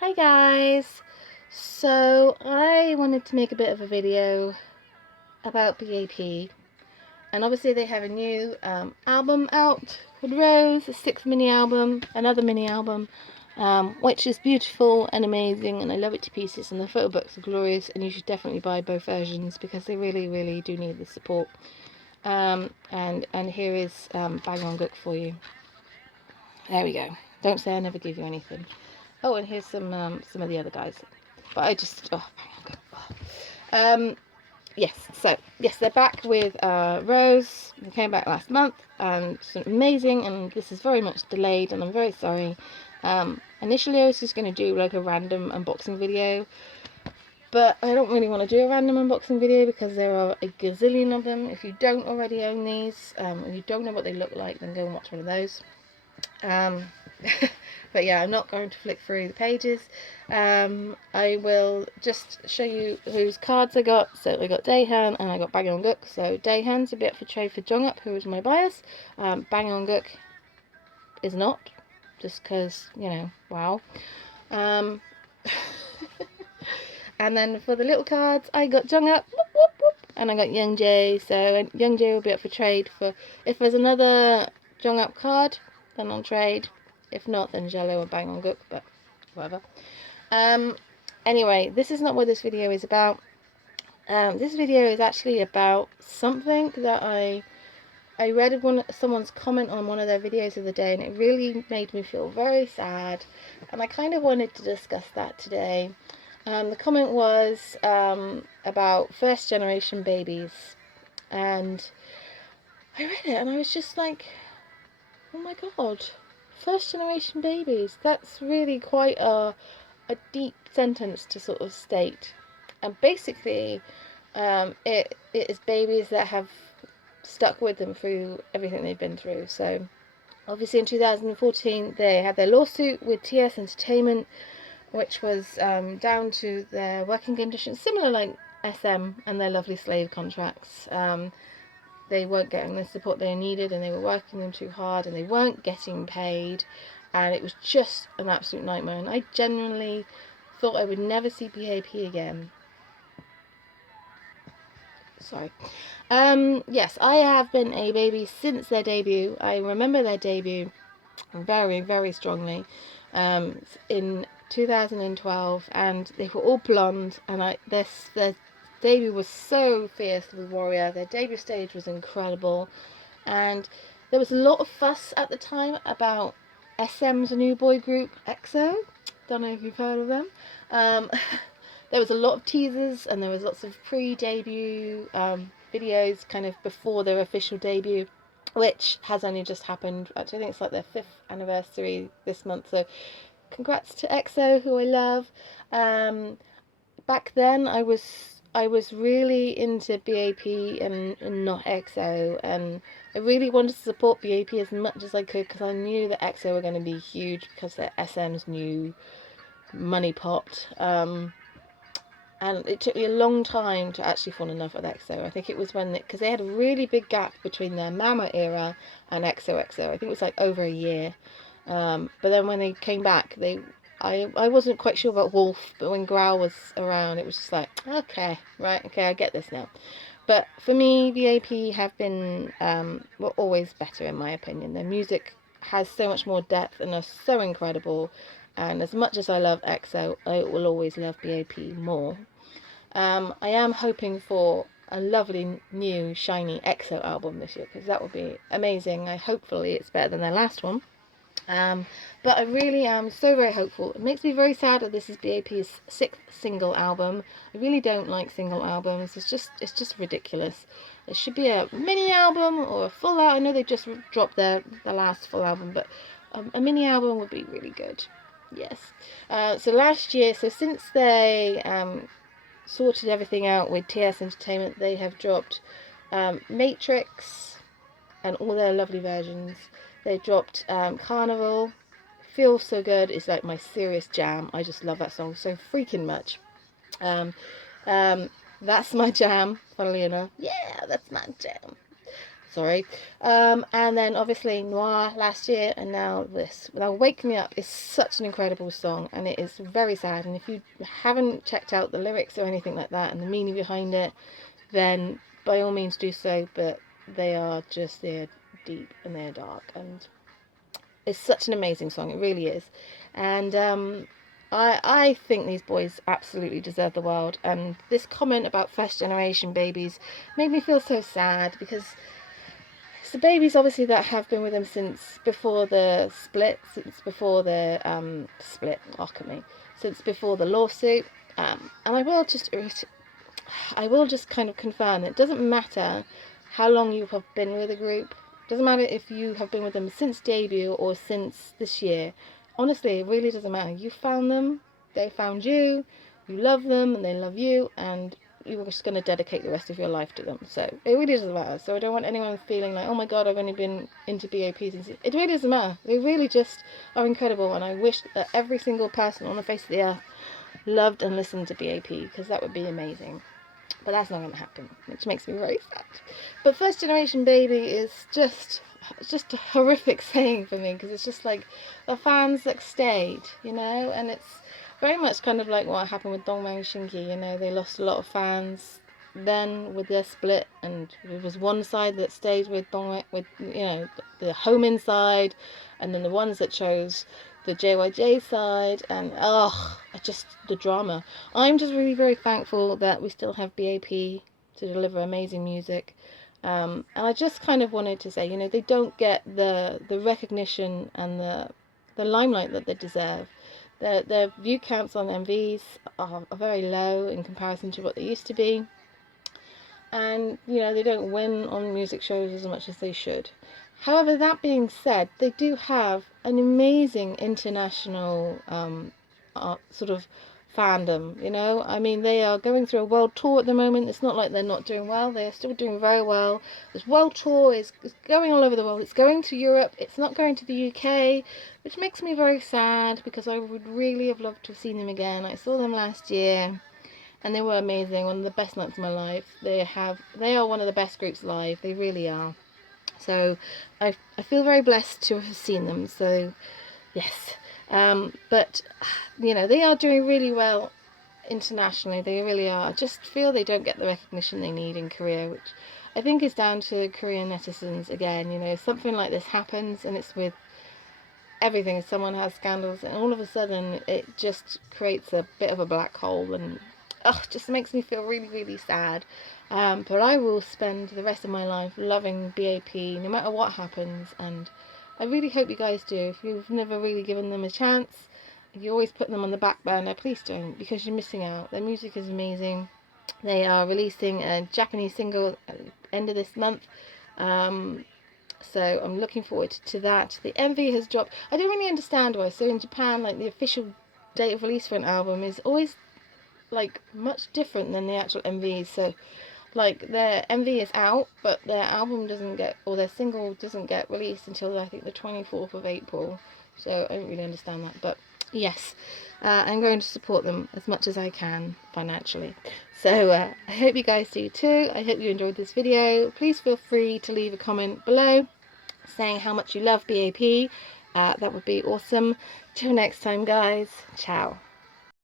Hi guys! So I wanted to make a bit of a video about B.A.P, and obviously they have a new album out with Rose, a 6th mini album, another mini album, which is beautiful and amazing, and I love it to pieces, and the photo books are glorious, and you should definitely buy both versions because they really do need the support. And here is Bang On Book for you. There we go. Don't say I never give you anything. Oh, and here's some of the other guys. But I just yes, they're back with Rose. They came back last month, and it's amazing. And this is very much delayed, and I'm very sorry. Initially, I was just going to do like a random unboxing video, but I don't really want to do a random unboxing video because there are a gazillion of them. If you don't already own these, if you don't know what they look like, then go and watch one of those. But yeah, I'm not going to flick through the pages. I will just show you whose cards I got. So I got Daehan and I got Bang On Guk. So Daehan's a bit for trade for Jonghyuk, who is my bias. Bang On Guk is not, just because, you know, wow. And then for the little cards, I got Jonghyuk, and I got Youngjae. So Youngjae will be up for trade for, if there's another Jonghyuk card, then I'll trade. If not, then Jello or Bang On Guk, but whatever. Anyway, this is not what this video is about. This video is actually about something that I read someone's comment on one of their videos the other day, and it really made me feel very sad, and I kind of wanted to discuss that today. The comment was about first generation babies, and I read it and I was just like, oh my god, first generation babies, that's really quite a deep sentence to sort of state. And basically it is babies that have stuck with them through everything they've been through. So obviously in 2014 they had their lawsuit with TS Entertainment, which was down to their working conditions, similar like SM and their lovely slave contracts. They weren't getting the support they needed, and they were working them too hard, and they weren't getting paid, and it was just an absolute nightmare. And I genuinely thought I would never see B.A.P again. Sorry. Yes, I have been a baby since their debut. I remember their debut very strongly in 2012, and they were all blonde, and their debut was so fierce with Warrior. Their debut stage was incredible, and there was a lot of fuss at the time about SM's new boy group EXO. Don't know if you've heard of them. There was a lot of teasers, and there was lots of pre-debut videos kind of before their official debut, which has only just happened. Actually, I think it's like their 5th anniversary this month, so congrats to EXO, who I love. Back then I was really into B.A.P and not EXO, and I really wanted to support B.A.P as much as I could because I knew that EXO were going to be huge because they're SM's new money pot. And it took me a long time to actually fall in love with EXO. I think it was because they had a really big gap between their Mama era and XOXO. I think it was like over a year. But then when they came back, I wasn't quite sure about Wolf, but when Growl was around, it was just like, okay, right, okay, I get this now. But for me, B.A.P have been were always better in my opinion. Their music has so much more depth and are so incredible. And as much as I love EXO, I will always love B.A.P more. I am hoping for a lovely new shiny EXO album this year, because that would be amazing. Hopefully it's better than their last one. But I really am so very hopeful. It makes me very sad that this is B.A.P's 6th single album. I really don't like single albums. It's just ridiculous. It should be a mini album or a full album. I know they just dropped their last full album, but a mini album would be really good. Yes. So last year, since they sorted everything out with TS Entertainment, they have dropped Matrix and all their lovely versions. They dropped Carnival. Feels So Good is like my serious jam. I just love that song so freaking much. That's my jam, funnily enough. Yeah, that's my jam. Sorry. And then obviously Noir last year, and now this. Now Wake Me Up is such an incredible song, and it is very sad. And if you haven't checked out the lyrics or anything like that and the meaning behind it, then by all means do so. But they're deep and they're dark, and it's such an amazing song. It really is. And I think these boys absolutely deserve the world. And this comment about first generation babies made me feel so sad, because it's the babies obviously that have been with them since before the split, since before the since before the lawsuit. And I will just kind of confirm that it doesn't matter how long you have been with a group. It doesn't matter if you have been with them since debut or since this year. Honestly, it really doesn't matter. You found them, they found you, you love them, and they love you, and you were just going to dedicate the rest of your life to them. So it really doesn't matter. So I don't want anyone feeling like, oh my god, I've only been into B.A.P since. It really doesn't matter. They really just are incredible, and I wish that every single person on the face of the earth loved and listened to B.A.P, because that would be amazing. But that's not going to happen, which makes me very sad. But First Generation Baby is just a horrific saying for me, because it's just like the fans that stayed, you know, and it's very much kind of like what happened with Dongman Shinki. You know, they lost a lot of fans then with their split, and it was one side that stayed with Dongman, with, you know, the Homin side, and then the ones that chose the JYJ side, and just the drama. I'm just really very thankful that we still have B.A.P to deliver amazing music. And I just kind of wanted to say, you know, they don't get the recognition and the limelight that they deserve. Their view counts on MVs are very low in comparison to what they used to be. And, you know, they don't win on music shows as much as they should. However, that being said, they do have an amazing international sort of fandom, you know. I mean, they are going through a world tour at the moment. It's not like they're not doing well. They are still doing very well. This world tour is going all over the world. It's going to Europe. It's not going to the UK, which makes me very sad, because I would really have loved to have seen them again. I saw them last year, and they were amazing. One of the best nights of my life. They are one of the best groups live. They really are. So I feel very blessed to have seen them. So yes. But, you know, they are doing really well internationally. They really are. I just feel they don't get the recognition they need in Korea, which I think is down to Korean netizens again. You know, something like this happens, and it's with everything. Someone has scandals, and all of a sudden it just creates a bit of a black hole, and just makes me feel really, really sad. But I will spend the rest of my life loving B.A.P no matter what happens, and I really hope you guys do. If you've never really given them a chance, if you always put them on the back burner, please don't, because you're missing out. Their music is amazing. They are releasing a Japanese single at the end of this month. So I'm looking forward to that. The MV has dropped. I don't really understand why. So in Japan, like, the official date of release for an album is always like much different than the actual MVs. So like, their MV is out, but their album doesn't get, or their single doesn't get released until I think the 24th of April. So I don't really understand that, but yes, I'm going to support them as much as I can financially. So I hope you guys do too. I hope you enjoyed this video. Please feel free to leave a comment below saying how much you love B.A.P. That would be awesome. Till next time, guys. Ciao.